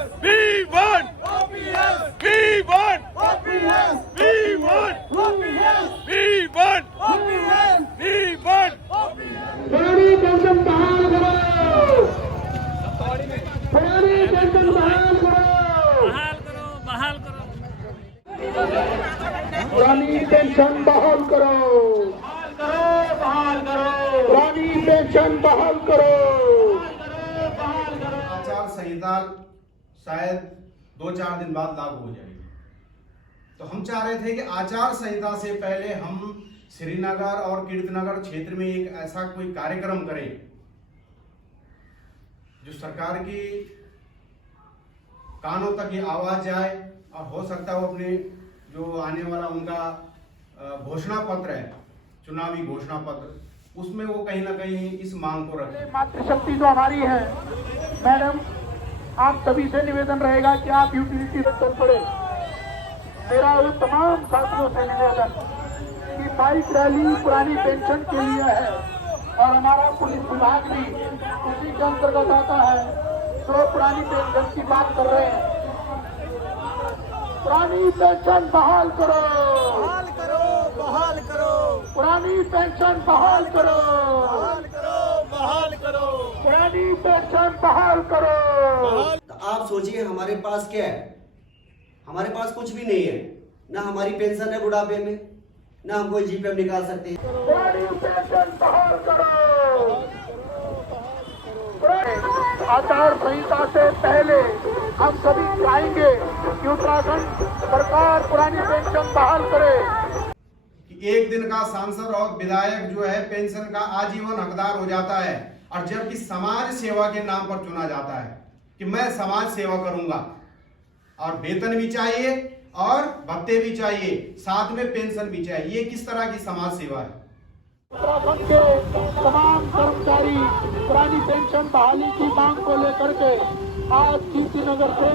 We want OPS. We want OPS. We want OPS. We want OPS. We want पुरानी pension बहाल करो, पुरानी pension बहाल करो, बहाल करो पुरानी पेंशन बहाल करो, पुरानी पेंशन बहाल करो। आचार संहिता शायद 2-4 दिन बाद लागू हो जाएगी, तो हम चाह रहे थे कि आचार संहिता से पहले हम श्रीनगर और कीर्तनगर क्षेत्र में एक ऐसा कोई कार्यक्रम करें जो सरकार की कानों तक ये आवाज जाए, और हो सकता है वो अपने जो आने वाला उनका घोषणा पत्र है, चुनावी घोषणा पत्र, उसमें वो कहीं ना कहीं इस मांग को रखें। मातृशक्ति जो हमारी है, मैडम आप सभी से निवेदन रहेगा कि आप यूटिलिटी में चल पड़े। मेरा वो तमाम साथियों से निवेदन कि बाइक रैली पुरानी पेंशन के लिए है, और हमारा पुलिस विभाग भी उसी के अंतर्गत आता है, तो पुरानी पेंशन की बात कर रहे हैं। पुरानी पेंशन बहाल करो, बहाल करो बहाल करो पुरानी पेंशन बहाल करो, बहाल करो बहाल करो पुरानी पेंशन बहाल करो। तो आप सोचिए हमारे पास क्या है, हमारे पास कुछ भी नहीं है, ना हमारी पेंशन है बुढ़ापे में, ना हम कोई जीपीएफ निकाल सकते हैं। पुरानी पेंशन बहाल करो। आचार संहिता से पहले हम सभी चाहेंगे कि उत्तराखंड सरकार पुरानी पेंशन बहाल करे। कि एक दिन का सांसद और विधायक जो है पेंशन का आजीवन हकदार हो जाता है, और जबकि समाज सेवा के नाम पर चुना जाता है कि मैं समाज सेवा करूंगा, और वेतन भी चाहिए और भत्ते भी चाहिए, साथ में पेंशन भी चाहिए। ये किस तरह की समाज सेवा है? उत्तराखंड के तमाम कर्मचारी पुरानी पेंशन बहाली की मांग को लेकर के आज कीर्तिनगर से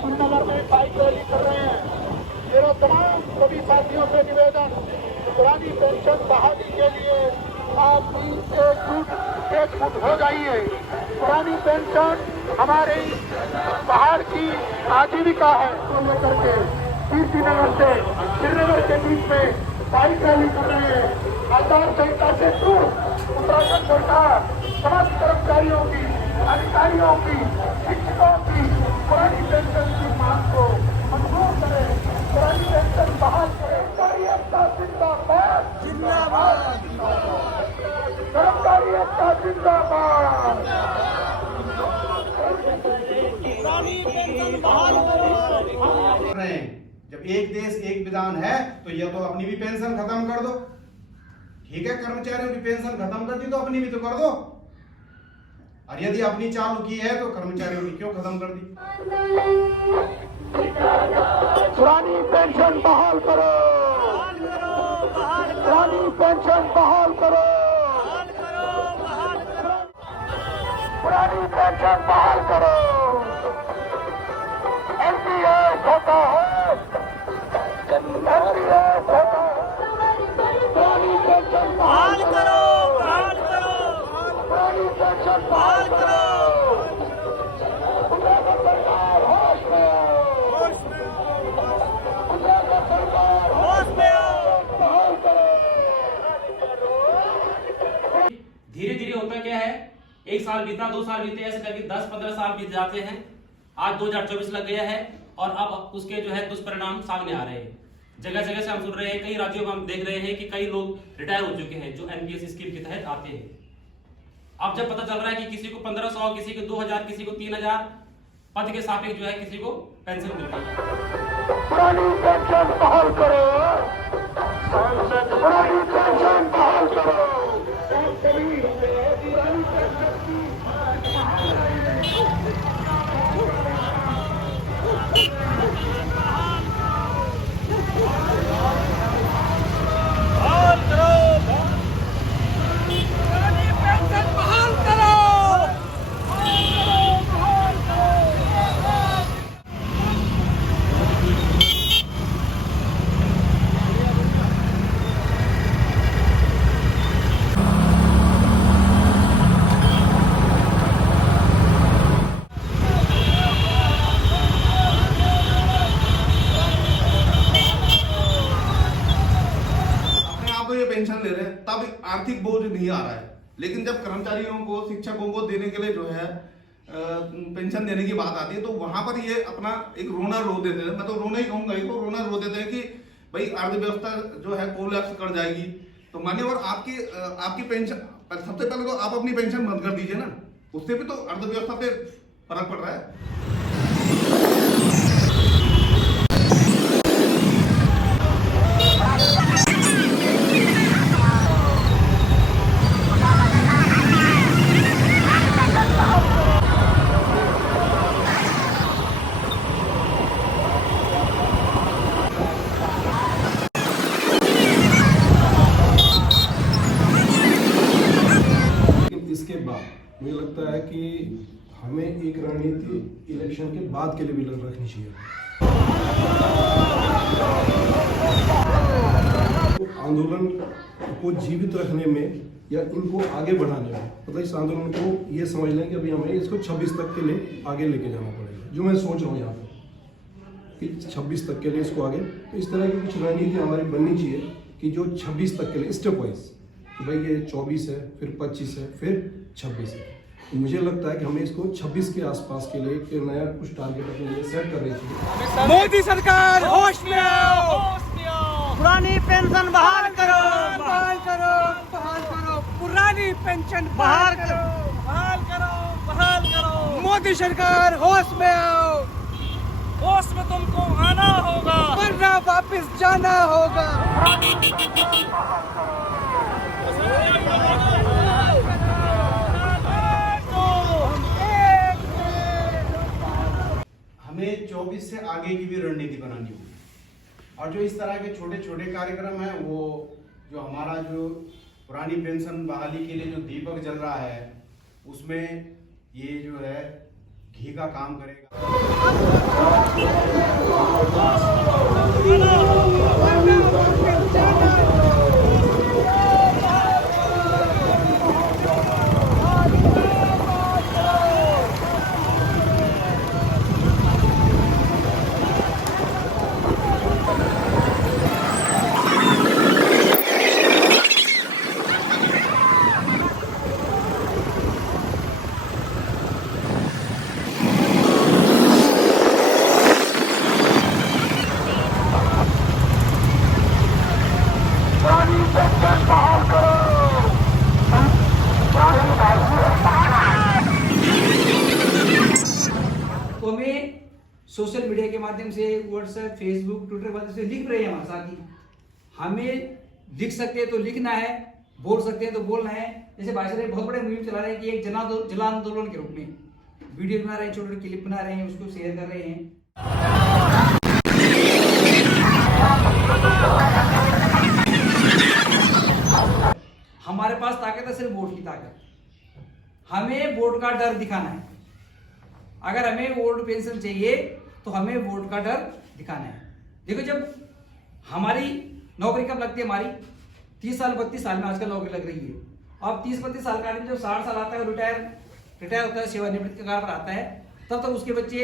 श्रीनगर में बाइक रैली कर रहे हैं। मेरा तमाम सभी साथियों से निवेदन, पुरानी पेंशन बहाली के लिए आप भी एकजुट हो जाइए। पुरानी पेंशन हमारे पहाड़ की आजीविका है, को लेकर के कीर्तिनगर से श्रीनगर के बीच में बाइक रैली कर रहे हैं। आचार संहिता से उत्तराखंड सरकार समस्त कर्मचारियों की, अधिकारियों की, शिक्षकों की पुरानी पेंशन की मांग को मंजूर करे, पुरानी पेंशन बहाल करे। कर्मचारी एकता जिंदाबाद, जिंदाबाद, कर्मचारी एकता जिंदाबाद। जब एक देश एक विधान है, तो यह तो अपनी भी पेंशन खत्म कर दो। ठीक है, कर्मचारियों की पेंशन खत्म कर दी तो अपनी भी तो कर दो, और यदि अपनी चालू की है तो कर्मचारियों की क्यों खत्म कर दी? पुरानी पेंशन बहाल करो, पुरानी पेंशन बहाल करो, पुरानी पेंशन बहाल करो। एनपीएस होता है, एनपीएस होता है, पुरानी पेंशन बहाल करो, पुरानी पेंशन बहाल करो। उत्तराखंड सरकार होश में आओ, उत्तराखंड सरकार होश में आओ, बहाल करो। धीरे धीरे होता क्या है, 1 साल बीता, 2 साल बीते, ऐसे करके 10-15 साल बीत जाते हैं। आज 2024 लग गया है, और अब उसके जो है दुष्परिणाम सामने आ रहे हैं। जगह जगह से हम सुन रहे हैं, कई राज्यों में हम देख रहे हैं कि कई लोग रिटायर हो चुके हैं जो एनपीएस स्कीम के तहत आते हैं। अब जब पता चल रहा है कि किसी को 1500, किसी को 2000, किसी को 3000 पद के सापेक्ष जो है किसी को पेंशन मिलती है। पुरानी पेंशन बहाल करो, पुरानी पेंशन बहाल करो। पुरानी पेंशन की नहीं आ रहा है। लेकिन जब कर्मचारियों को, शिक्षकों को देने के लिए जो है पेंशन देने की बात आती है, तो वहां पर ये अपना एक रोना रो देते हैं। मैं तो रोना ही कहूंगा, इसको रोना रो देते हैं कि भाई अर्थव्यवस्था जो है कोलैप्स कर जाएगी। तो मानिए, और आपकी पेंशन, सबसे पहले तो आप अपनी पेंशन बंद कर दीजिए ना, उससे भी तो अर्थव्यवस्था पे फर्क पड़ रहा है। इसके बाद मुझे लगता है कि हमें एक रणनीति इलेक्शन के बाद के लिए भी रखनी चाहिए। आंदोलन को जीवित रखने में या इनको आगे बढ़ाने में, मतलब इस आंदोलन को ये समझ लें कि अभी हमें इसको 26 तक के लिए आगे लेके जाना पड़ेगा, जो मैं सोच रहा हूँ यहाँ पे कि 26 तक के लिए इसको आगे। तो इस तरह की कुछ रणनीति हमारी बननी चाहिए कि जो 26 तक के लिए स्टेप वाइज, भाई ये 24 है, फिर 25 है, फिर 26 है। तो मुझे लगता है कि हमें इसको 26 के आसपास के लिए एक नया कुछ टारगेट अपने लिए सेट कर रही थी। मोदी सरकार होश में आओ, पुरानी पेंशन बहाल करो, बहाल करो, बहाल करो, पुरानी पेंशन बहाल करो, बहाल करो, बहाल करो। मोदी सरकार होश में आओ, होश में तुमको आना होगा वरना वापस जाना होगा। हमें 24 से आगे की भी रणनीति बनानी होगी, और जो इस तरह के छोटे छोटे कार्यक्रम हैं, वो जो हमारा जो पुरानी पेंशन बहाली के लिए जो दीपक जल रहा है, उसमें ये जो है घी का काम करेगा। तो हमें सोशल मीडिया के माध्यम से, व्हाट्सएप, फेसबुक, ट्विटर के माध्यम से लिख रहे हैं हमारे साथी। हमें लिख सकते हैं तो लिखना है, बोल सकते हैं तो बोलना है। जैसे भाई साहब बहुत बड़े मुहिम चला रहे हैं कि एक जन आंदोलन के रूप में वीडियो बना रहे हैं, छोटे छोटे क्लिप बना रहे हैं, उसको शेयर कर रहे हैं। हमारे पास ताकत है सिर्फ वोट की ताकत। हमें वोट का डर दिखाना है। अगर हमें वोट पेंशन चाहिए तो हमें वोट का डर दिखाना है। देखो, जब हमारी नौकरी कब लगती है, हमारी 30 साल 32 साल में आजकल नौकरी लग रही है। अब 30-32 साल का आदमी जब 60 साल आता है, रिटायर होता है, सेवानिवृत्त के कगार पर आता है, तब तक उसके बच्चे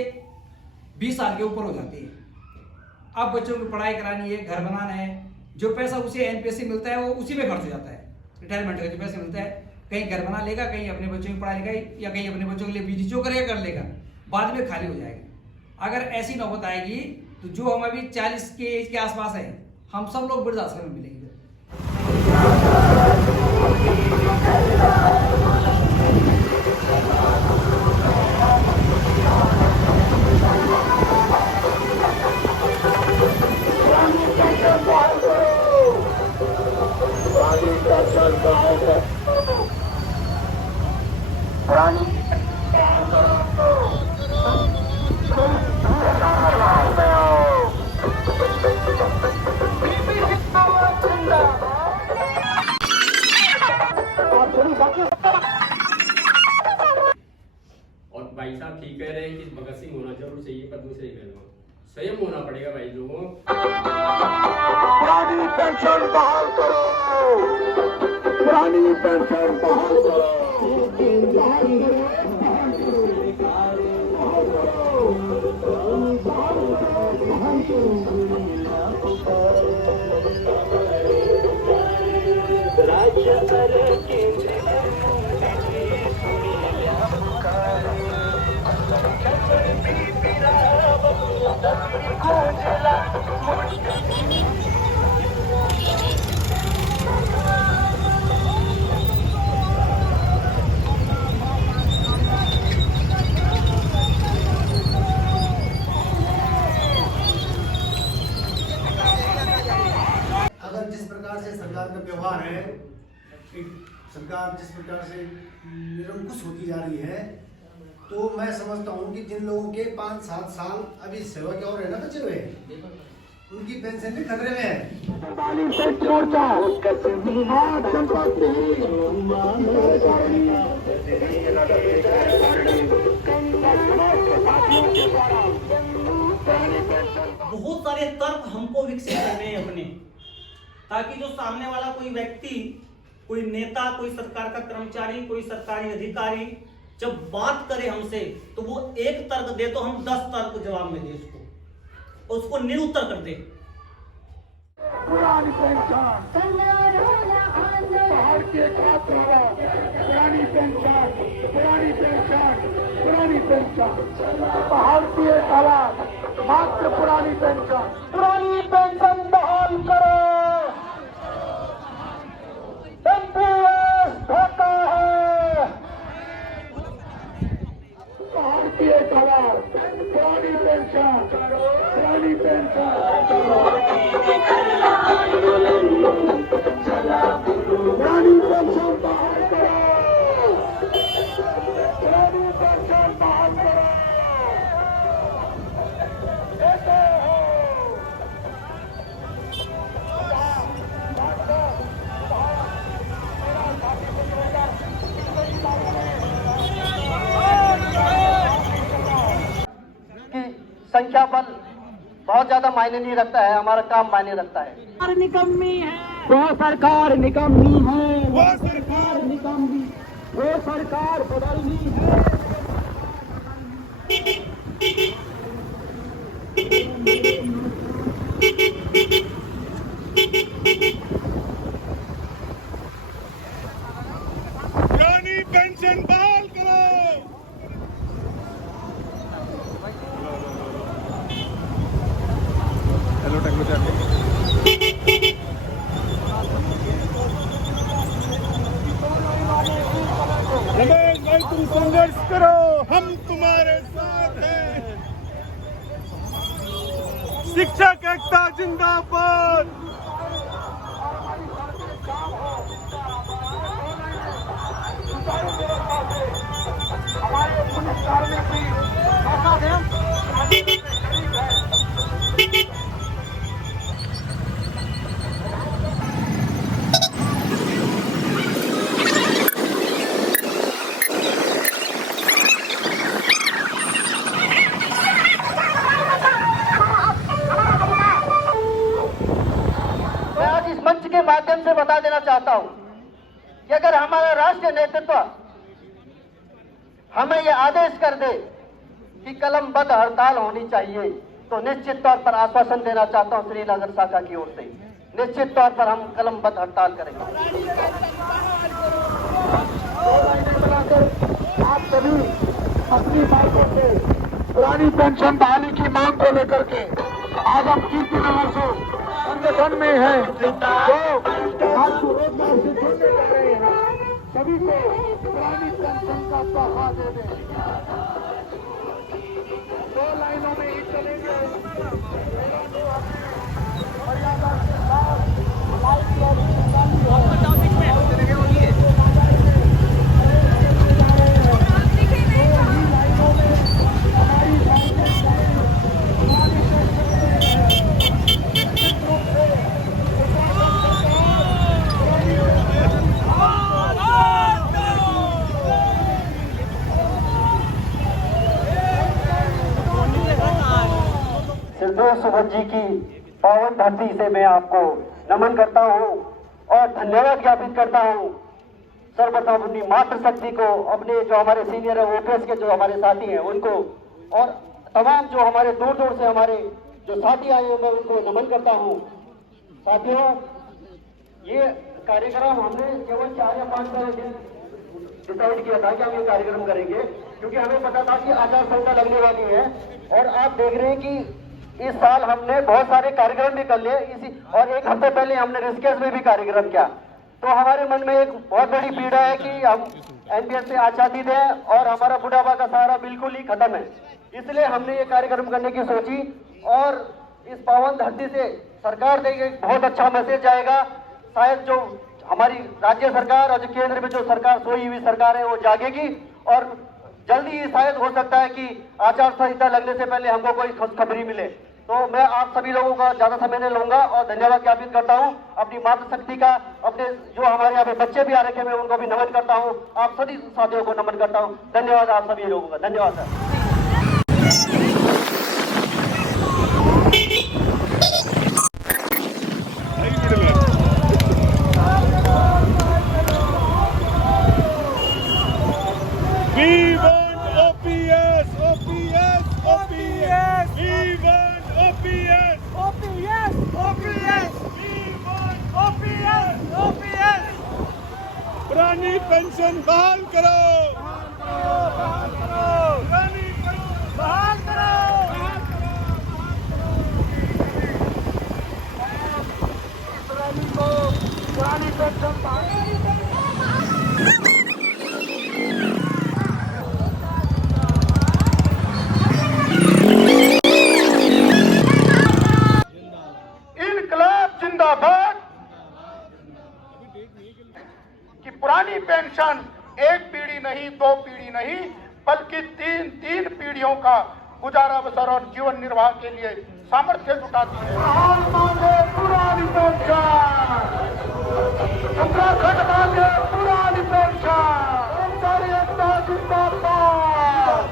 20 साल के ऊपर हो जाते हैं। अब बच्चों की पढ़ाई करानी है, घर बनाना है, जो पैसा उसे एनपीएस से मिलता है वो उसी में खर्च हो जाता है। रिटायरमेंट का जो पैसा मिलता है, कहीं घर बना लेगा, कहीं अपने बच्चों की पढ़ाई लिखाई, या कहीं अपने बच्चों के लिए बीजी जो करेगा कर लेगा, बाद में खाली हो जाएगा। अगर ऐसी नौबत आएगी तो जो हम अभी 40 के एज के आसपास है, हम सब लोग वृद्धाश्रम में मिलेंगे। और भाई साहब ठीक कह रहे हैं कि भगत सिंह होना जरूर चाहिए, पर दूसरे स्वयं होना पड़ेगा भाई लोगों। पुरानी पेंशन बहाल करो, पुरानी पेंशन बहाल करो। राज्य अगर जिस प्रकार से सरकार का व्यवहार है, सरकार जिस प्रकार से निरंकुश होती जा रही है, तो मैं समझता हूँ कि जिन लोगों के 5-7 साल अभी सेवा के और रहना बचे हुए हैं, उनकी पेंशन भी खतरे में है। बहुत सारे तर्क हमको विकसित करने हैं अपने, ताकि जो सामने वाला कोई व्यक्ति, कोई नेता, कोई सरकार का कर्मचारी, कोई सरकारी अधिकारी जब बात करे हमसे, तो वो एक तर्क दे तो हम 10 तर्क जवाब में दे उसको निरुत्तर कर दे। पुरानी पेंशन पहाड़ के पुरानी पेंशन, पुरानी पेंशन, पुरानी पेंशन, पहाड़ की एक हालात, मात्र पुरानी पेंशन बहाल करो। धोखा है, पहाड़ की एक हालात, पुरानी पेंशन, पुरानी पेंशन, पुरानी पेंशन बहाल करो, पुरानी पेंशन बहाल करो। संख्या बल बहुत ज्यादा मायने नहीं रखता है, हमारा काम मायने रखता है। निकम्मी है वो सरकार, निकम्मी है वो सरकार, निकम्मी वो सरकार बदलनी है। पुरानी पेंशन बहाल करो। हेलो रमेश भाई, तुम संघर्ष करो, हम तुम्हारे साथ हैं। शिक्षक एकता जिंदाबाद। हमारे पुलिस कार्मिक भी ऐसा दें के माध्यम से बता देना चाहता हूं कि अगर हमारा राष्ट्रीय नेतृत्व हमें यह आदेश कर दे कि कलमबद्ध हड़ताल होनी चाहिए, तो निश्चित तौर पर आश्वासन देना चाहता हूं श्रीनगर शाखा की ओर से, निश्चित तौर पर हम कलमबद्ध हड़ताल करेंगे। आप सभी अपनी बातों से पुरानी पेंशन बहाली की मांग को लेकर के आज हम कीर्तिनगर से संगठन में है जो आज रोजगार से जुड़ने जा रहे हैं, सभी को पुरानी पेंशन का तोहफा दे दें। 2 लाइनों में ही चलेंगे। मर्यादा के साथ हमारी सुभद्र जी की पावन धरती से मैं आपको नमन करता हूं और धन्यवाद ज्ञापित करता हूं सर्वप्रथम अपनी मातृशक्ति को, अपने जो हमारे सीनियर ओपीएस के जो हमारे साथी हैं उनको, और तमाम जो हमारे दूर दूर से हमारे जो साथी आए हैं मैं उनको नमन करता हूं। साथियों, ये कार्यक्रम हमने केवल 4 या 5 दिन डिसाइड किया था कि हम ये कार्यक्रम करेंगे, क्योंकि हमें पता था कि आचार संहिता लगने वाली है और आप देख रहे हैं कि इस साल हमने बहुत सारे कार्यक्रम भी कर लिए और एक हफ्ते पहले हमने ऋषिकेश में भी कार्यक्रम किया। तो हमारे मन में एक बहुत बड़ी पीड़ा है कि हम एनपीएस से आच्छादित हैं और हमारा बुढ़ापा का सहारा बिल्कुल ही खत्म है। इसलिए हमने ये कार्यक्रम करने की सोची और इस पावन धरती से सरकार से एक बहुत अच्छा मैसेज जाएगा। शायद जो हमारी राज्य सरकार और जो केंद्र में जो सरकार सोई हुई सरकार है वो जागेगी और जल्दी ही शायद हो सकता है कि आचार संहिता लगने से पहले हमको कोई खुशखबरी मिले। तो मैं आप सभी लोगों का ज्यादा समय नहीं लूंगा और धन्यवाद ज्ञापित करता हूं। अपनी मातृशक्ति का अपने जो हमारे यहाँ पे बच्चे भी आ रखे हैं उनको भी नमन करता हूं। आप सभी साथियों को नमन करता हूं। धन्यवाद आप सभी लोगों का। धन्यवाद sir. We want OPS, OPS, OPS. We want OPS, OPS, OPS. We want OPS, OPS. पुरानी पेंशन बहाल करो, बहाल करो, पुरानी पेंशन बहाल करो, पुरानी पेंशन बहाल कि पुरानी पेंशन एक पीढ़ी नहीं, दो पीढ़ी नहीं, बल्कि तीन पीढ़ियों का गुजारा बसर और जीवन निर्वाह के लिए सामर्थ्य जुटाती है। पुरानी पेंशन, उत्तराखंड मांगे पुरानी पेंशन, कर्मचारी एकता जिंदाबाद।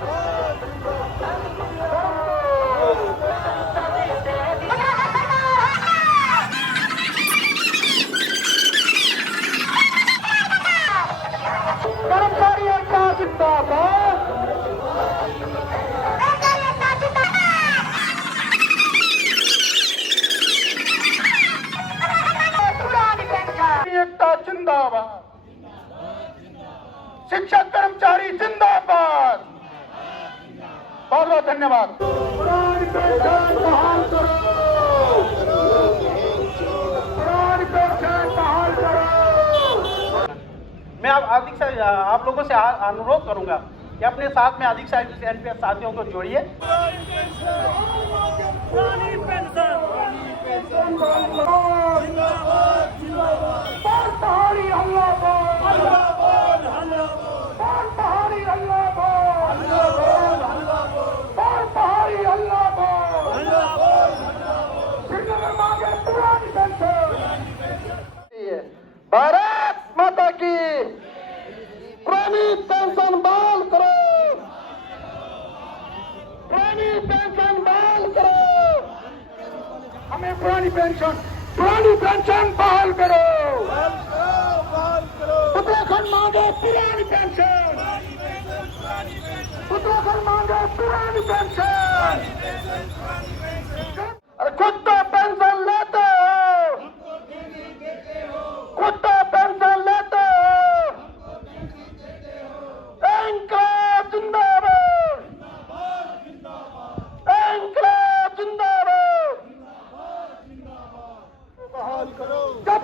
कर्मचारी एकता जिंदाबाद। एकता जिंदाबाद। शिक्षक कर्मचारी जिंदाबाद। बहुत बहुत धन्यवाद। पुरानी पेंशन बहाल करो, पुरानी पेंशन बहाल करो। मैं अधिक से आप लोगों से अनुरोध करूंगा कि अपने साथ में अधिक से अधिक एनपीएस साथियों को जोड़िए। पहाड़ी हल्ला पहाड़ी हल्ला पहाड़ी हल्ला श्रीनगर मांगे पुरानी पेंशन। भारत माता की पुरानी पेंशन बहाल करो, पुरानी पेंशन बहाल करो। हमें पुरानी पेंशन बहाल करो। उत्तराखंड मांगे पुरानी पेंशन, उत्तराखंड मांगे पुरानी पेंशन। अरे खुद तो पेंशन लेते हो, खुद तो पेंशन लेते हो। इंकलाब जिंदाबाद, इंकलाब जिंदाबाद।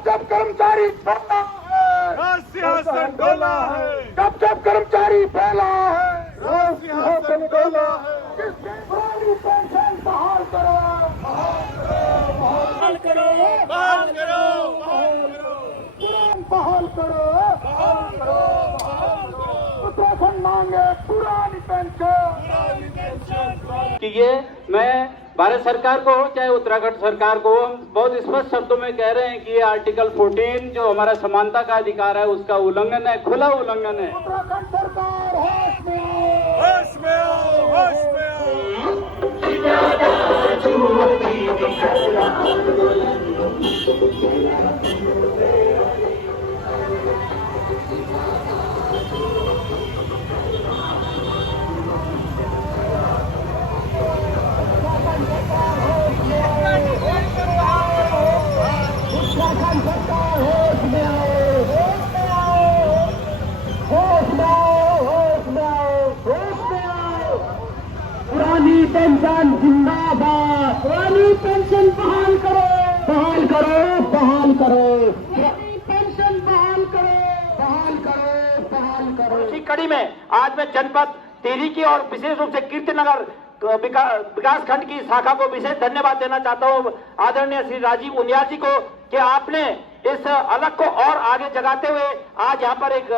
जब कर्मचारी फैला है, सिंहासन डोला है। जब कर्मचारी फैला है, सिंहासन डोला है। पुरानी पेंशन बहाल करो, बहाल करो, बहाल करो, बहाल करो, बहाल करो। उत्तराखंड मांगे पुरानी पेंशन। कि ये मैं भारत सरकार को हो चाहे उत्तराखंड सरकार को, हम बहुत स्पष्ट शब्दों में कह रहे हैं कि ये आर्टिकल 14 जो हमारा समानता का अधिकार है उसका उल्लंघन है, खुला उल्लंघन है। उत्तराखंड सरकार होश में आओ, होश में आओ, होश में पुरानी पेंशन जिंदाबाद। करो, पेंशन बहाल करो, बहाल करो, बहाल करो। इसी कड़ी में आज मैं जनपद टिहरी की और विशेष रूप से कीर्तिनगर विकास खंड की शाखा को विशेष धन्यवाद देना चाहता हूँ आदरणीय श्री राजीव उनियाल जी को कि आपने इस अलग को और आगे जगाते हुए आज यहाँ पर एक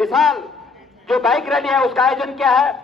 विशाल जो बाइक रैली है उसका आयोजन किया है।